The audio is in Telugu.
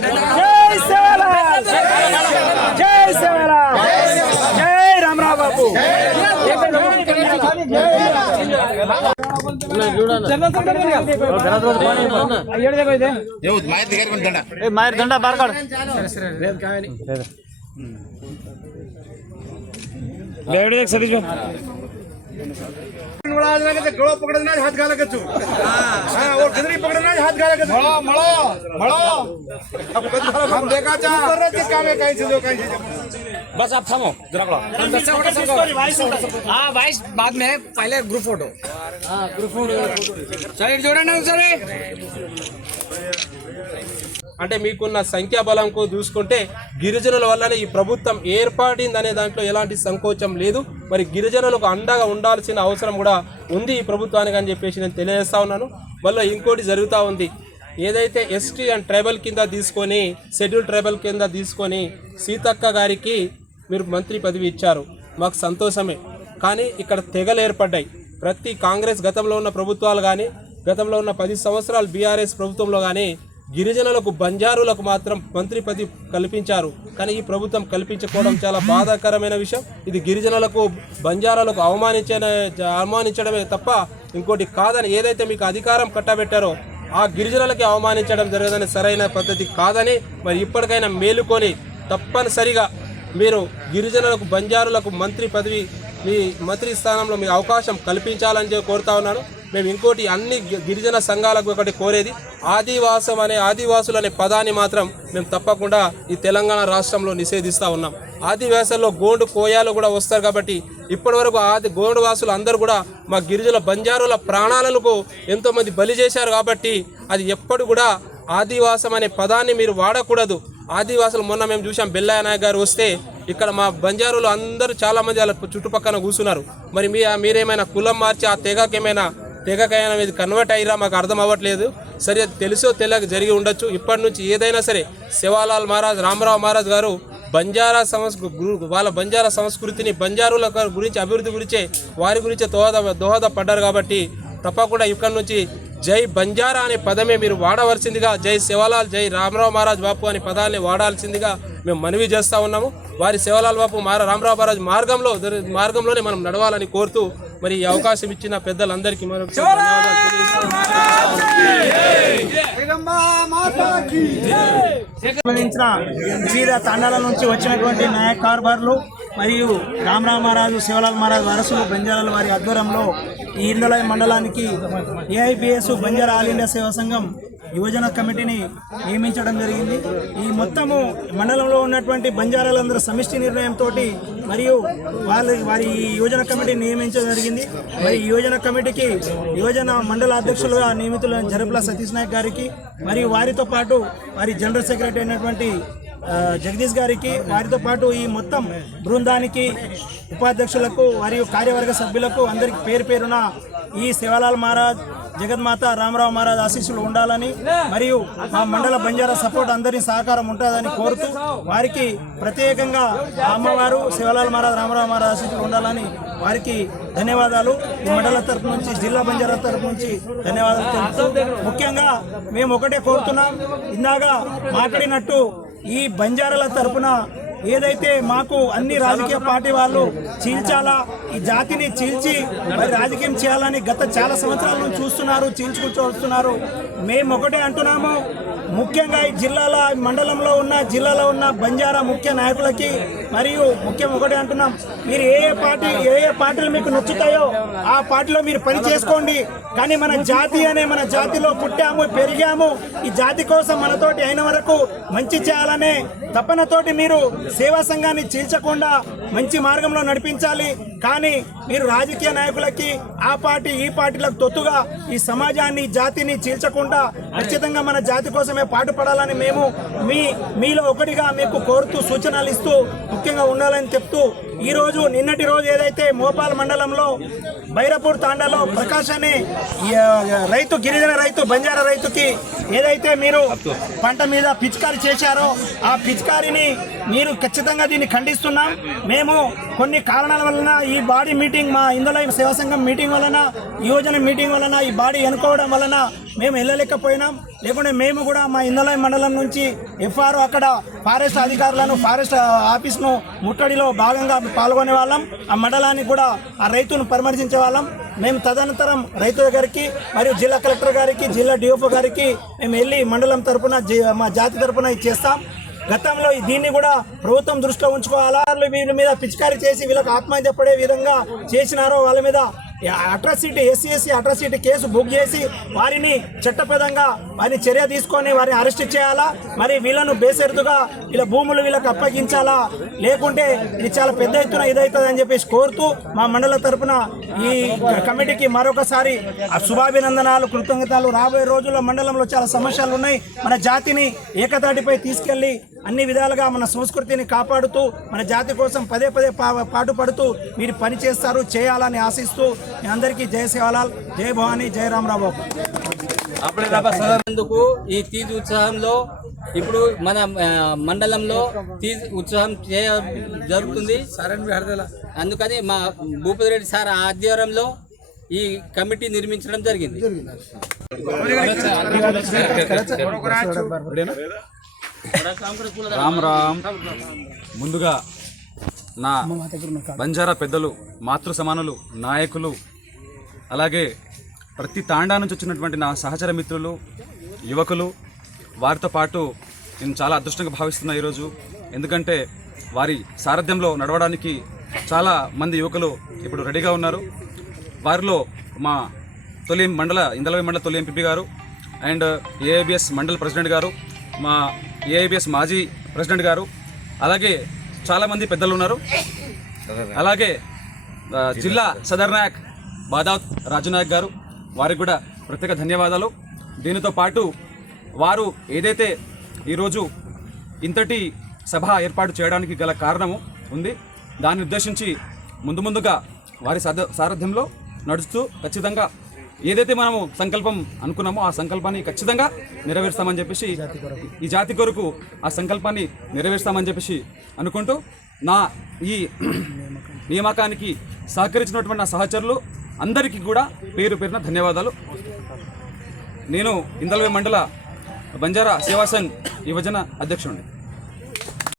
జై సేవలాల్ జై సేవలాల్ జై రామరావు బాబు మాయర్ ગળો પકડના જ હાથ ગાલે કચું હા ઓર ગદરી પકડના જ હાથ ગાલે કચું મળો મળો મળો હમ દેખા ચા કર રહે કામે કાઈ છે જો કાઈ છે બસ આપ થામો જરા બોલો હા વાઇસ બાદ મે પહેલે ગ્રુપ ફોટો હા ગ્રુપ ફોટો સાઈડ જોડના સર అంటే మీకున్న సంఖ్యాబలంకు చూసుకుంటే గిరిజనుల వల్లనే ఈ ప్రభుత్వం ఏర్పడిందనే దాంట్లో ఎలాంటి సంకోచం లేదు మరి గిరిజనులకు అండగా ఉండాల్సిన అవసరం కూడా ఉంది ఈ ప్రభుత్వానికి అని చెప్పేసి నేను తెలియజేస్తా ఉన్నాను. మళ్ళీ ఇంకోటి జరుగుతూ ఉంది. ఏదైతే ఎస్టీ అండ్ ట్రైబల్ కింద తీసుకొని షెడ్యూల్ ట్రైబల్ కింద తీసుకొని సీతక్క గారికి మీరు మంత్రి పదవి ఇచ్చారు. మాకు సంతోషమే. కానీ ఇక్కడ తెగలు ఏర్పడ్డాయి. ప్రతి కాంగ్రెస్ గతంలో ఉన్న ప్రభుత్వాలు కానీ గతంలో ఉన్న పది సంవత్సరాలు బీఆర్ఎస్ ప్రభుత్వంలో కానీ గిరిజనులకు బంజారులకు మాత్రం మంత్రి పదవి కల్పించారు. కానీ ఈ ప్రభుత్వం కల్పించుకోవడం చాలా బాధాకరమైన విషయం. ఇది గిరిజనులకు బంజారాలకు అవమానించే అవమానించడమే తప్ప ఇంకోటి కాదని ఏదైతే మీకు అధికారం కట్టబెట్టారో ఆ గిరిజనులకి అవమానించడం జరగదని సరైన పద్ధతి కాదని మరి ఇప్పటికైనా మేలుకొని తప్పనిసరిగా మీరు గిరిజనులకు బంజారులకు మంత్రి పదవి మీ మంత్రి స్థానంలో మీ అవకాశం కల్పించాలని కోరుతా ఉన్నాను. మేము ఇంకోటి అన్ని గి- గిరిజన సంఘాలకు ఒకటి కోరేది. ఆదివాసం అనే ఆదివాసులు అనే పదాన్ని మాత్రం మేము తప్పకుండా ఈ తెలంగాణ రాష్ట్రంలో నిషేధిస్తూ ఉన్నాం. ఆదివాసుల్లో గోండు కోయాలు కూడా వస్తారు కాబట్టి ఇప్పటివరకు ఆది గోండు వాసులు అందరూ కూడా మా గిరిజన బంజారుల ప్రాణాలకు ఎంతోమంది బలి చేశారు కాబట్టి అది ఎప్పుడు కూడా ఆదివాసం అనే పదాన్ని మీరు వాడకూడదు. ఆదివాసులు మొన్న మేము చూసాం బెల్లయ్య నాయక్ గారు వస్తే ఇక్కడ మా బంజారులు అందరూ చాలా మంది వాళ్ళ చుట్టుపక్కల కూర్చున్నారు. మరి మీ మీరేమైనా కులం మార్చి ఆ తెగకేమైనా తెగకైనా మీద కన్వర్ట్ అయ్యిరా? మాకు అర్థం అవ్వట్లేదు. సరే తెలుసో తెలియక జరిగి ఉండొచ్చు. ఇప్పటి నుంచి ఏదైనా సరే శివాలాల్ మహారాజ్ రామరావు మహారాజ్ గారు బంజారా సంస్కృ వాళ్ళ బంజారా సంస్కృతిని బంజారుల గురించి అభివృద్ధి గురించే వారి గురించే దోహద దోహదపడ్డారు కాబట్టి తప్పకుండా ఇక్కడి నుంచి జై బంజారా అనే పదమే మీరు వాడవలసిందిగా జై శివలాల్ జై రామరావు మహారాజ్ బాపు అనే పదాన్ని వాడాల్సిందిగా మేము మనవి చేస్తూ ఉన్నాము. వారి శివలాల్ బాపు మార రామరావు మహారాజ్ మార్గంలో మార్గంలోనే మనం నడవాలని కోరుతూ మరి ఈ అవకాశం ఇచ్చిన పెద్దలందరికీ మనం వివిధ తండాల నుంచి వచ్చినటువంటి న్యాయ కార్బార్లు మరియు రామరావు మహారాజు శివలాల్ మహారాజు వరసులు బంజారాల వారి ఆధ్వర్యంలో ఈ ఇందలయ మండలానికి ఏఐపిఎస్ బంజారా ఆల్ ఇండియా సేవా సంఘం యువజన కమిటీని నియమించడం జరిగింది. ఈ మొత్తము మండలంలో ఉన్నటువంటి బంజారాలందరూ సమిష్టి నిర్ణయంతో మరియు వాళ్ళ వారి ఈ యువజన కమిటీ నియమించడం జరిగింది. మరి ఈ యువజన కమిటీకి యువజన మండల అధ్యక్షులుగా నియమితులైన జరపుల సతీష్ నాయక్ గారికి మరియు వారితో పాటు వారి జనరల్ సెక్రటరీ అయినటువంటి జగదీష్ గారికి వారితో పాటు ఈ మొత్తం బృందానికి ఉపాధ్యక్షులకు మరియు కార్యవర్గ సభ్యులకు అందరికి పేరు పేరున ఈ శివలాల్ మహారాజ్ జగన్మాత రామరావు మహారాజ్ ఆశీస్సులు ఉండాలని మరియు మా మండల బంజారా సపోర్ట్ అందరి సహకారం ఉంటుందని కోరుతూ వారికి ప్రత్యేకంగా అమ్మవారు శివలాల్ మహారాజ్ రామరావు మహారాజ్ ఆశీస్సులు ఉండాలని వారికి ధన్యవాదాలు. ఈ మండల తరపు నుంచి జిల్లా బంజారా తరపు నుంచి ధన్యవాదాలు ముఖ్యంగా మేము ఒకటే కోరుతున్నాం ఇందాక మాట్లాడినట్టు ఈ బంజారాల తరపున ఏదైతే మాకు అన్ని రాజకీయ పార్టీ వాళ్ళు చీల్చాలా ఈ జాతిని చీల్చి మరి రాజకీయం చేయాలని గత చాలా సంవత్సరాల నుంచి చూస్తున్నారు చీల్చుకుంటూ వస్తున్నారు. మేము ఒకటే అంటున్నాము. ముఖ్యంగా ఈ జిల్లాల మండలంలో ఉన్న జిల్లాలో ఉన్న బంజారా ముఖ్య నాయకులకి మరియు ముఖ్యం ఒకటి అంటున్నాం. మీరు ఏ ఏ పార్టీ ఏ ఏ పార్టీలు మీకు నచ్చుతాయో ఆ పార్టీలో మీరు పని చేసుకోండి. కానీ మన జాతి అనే మన జాతిలో పుట్టాము పెరిగాము. ఈ జాతి కోసం మనతోటి అయిన వరకు మంచి చేయాలనే తపనతోటి మీరు సేవా సంఘాన్ని చీల్చకుండా మంచి మార్గంలో నడిపించాలి. కానీ మీరు రాజకీయ నాయకులకి ఆ పార్టీ ఈ పార్టీలకు తొత్తుగా ఈ సమాజాన్ని జాతిని చీల్చకుండా ఖచ్చితంగా మన జాతి కోసమే పాటుపడాలని మేము మీ మీలో ఒకటిగా మీకు కోరుతూ సూచనలు ఇస్తూ ముఖ్యంగా ఉండాలని చెప్తూ ఈ రోజు నిన్నటి రోజు ఏదైతే మోపాల్ మండలంలో బైరపూర్ తాండాలో ప్రకాష్ అనే రైతు గిరిజన రైతు బంజారా రైతుకి ఏదైతే మీరు పంట మీద పిచికారి చేశారో ఆ పిచికారిని మీరు ఖచ్చితంగా దీన్ని ఖండిస్తున్నాం. మేము కొన్ని కారణాల వలన ఈ బాడీ మీటింగ్ మా ఇందులో సేవా సంఘం మీటింగ్ వలన యువజన మీటింగ్ వలన ఈ బాడీ ఎన్నుకోవడం వలన మేము వెళ్ళలేకపోయినాం. లేకుంటే మేము కూడా మా ఇందలై మండలం నుంచి ఎఫ్ఆర్ అక్కడ ఫారెస్ట్ అధికారులను ఫారెస్ట్ ఆఫీస్ను ముట్టడిలో భాగంగా పాల్గొనే వాళ్ళం. ఆ మండలాన్ని కూడా ఆ రైతును పరామర్శించే వాళ్ళం. మేము తదనంతరం రైతు గారికి మరియు జిల్లా కలెక్టర్ గారికి జిల్లా డిఓపో గారికి మేము వెళ్ళి మండలం తరపున మా జాతి తరపున చేస్తాం. గతంలో దీన్ని కూడా ప్రభుత్వం దృష్టిలో ఉంచుకోవాలా వీళ్ళ మీద పిచికారీ చేసి వీళ్ళకి ఆత్మహత్య పడే విధంగా చేసినారో వాళ్ళ మీద atrocity SC SC atrocity case book చేసి వారిని చట్టపరంగా వారిని చర్య తీసుకొని వారిని అరెస్ట్ చేయాలా? మరి వీళ్ళను బేసెరుతుగా వీళ్ళ భూములు వీళ్ళకి అప్పగించాలా? లేకుంటే ఇది చాలా పెద్ద ఎత్తున ఇదవుతుంది అని చెప్పేసి కోరుతూ మా మండల తరపున ఈ కమిటీకి మరొకసారి శుభాభినందనాలు కృతజ్ఞతలు. రాబోయే రోజుల్లో మండలంలో చాలా సమస్యలు ఉన్నాయి. మన జాతిని ఏకతాటిపై తీసుకెళ్ళి అన్ని విధాలుగా మన సంస్కృతిని కాపాడుతూ మన జాతి కోసం పదే పదే పా- పాటుపడుతూ మీరు పని చేస్తారు చేయాలని ఆశిస్తూ మీ అందరికీ జయ సేవలాల్ జయ భవానీ జయ రామరావు బాబు అందుకు ఈ తీజ్ ఉత్సవంలో ఇప్పుడు మన మండలంలో తీజ్ ఉత్సవం చేయ జరుగుతుంది అందుకని మా భూపతి రెడ్డి సార్ ఆధ్వర్యంలో ఈ కమిటీ నిర్మించడం జరిగింది రామ్ రామ్. ముందుగా నా బంజారా పెద్దలు మాతృ సమానులు నాయకులు అలాగే ప్రతి తాండా నుంచి వచ్చినటువంటి నా సహచర మిత్రులు యువకులు వారితో పాటు నేను చాలా అదృష్టంగా భావిస్తున్నా ఈరోజు. ఎందుకంటే వారి సారథ్యంలో నడవడానికి చాలా మంది యువకులు ఇప్పుడు రెడీగా ఉన్నారు. వారిలో మా తొలి మండల ఇందలవి మండల తొలి ఎంపీపీ గారు అండ్ ఏఐబిఎస్ మండల ప్రెసిడెంట్ గారు మా ఏఐబిఎస్ మాజీ ప్రెసిడెంట్ గారు అలాగే చాలామంది పెద్దలు ఉన్నారు. అలాగే జిల్లా సదర్ నాయక్ బాదావత్ రాజునాయక్ గారు వారికి కూడా ప్రత్యేక ధన్యవాదాలు. దీనితో పాటు వారు ఏదైతే ఈరోజు ఇంతటి సభ ఏర్పాటు చేయడానికి గల కారణము ఉంది దాన్ని ఉద్దేశించి ముందు ముందుగా వారి సద సారథ్యంలో నడుస్తూ ఖచ్చితంగా ఏదైతే మనము సంకల్పం అనుకున్నామో ఆ సంకల్పాన్ని ఖచ్చితంగా నెరవేరుస్తామని చెప్పేసి ఈ జాతి కొరకు. ఆ సంకల్పాన్ని నెరవేరుస్తామని చెప్పేసి అనుకుంటూ నా ఈ నియామకానికి సహకరించినటువంటి నా సహచరులు అందరికీ కూడా పేరు పేరున ధన్యవాదాలు. నేను ఇందల్వే మండల బంజారా సేవా సంఘ్ యువజన అధ్యక్షుడిని.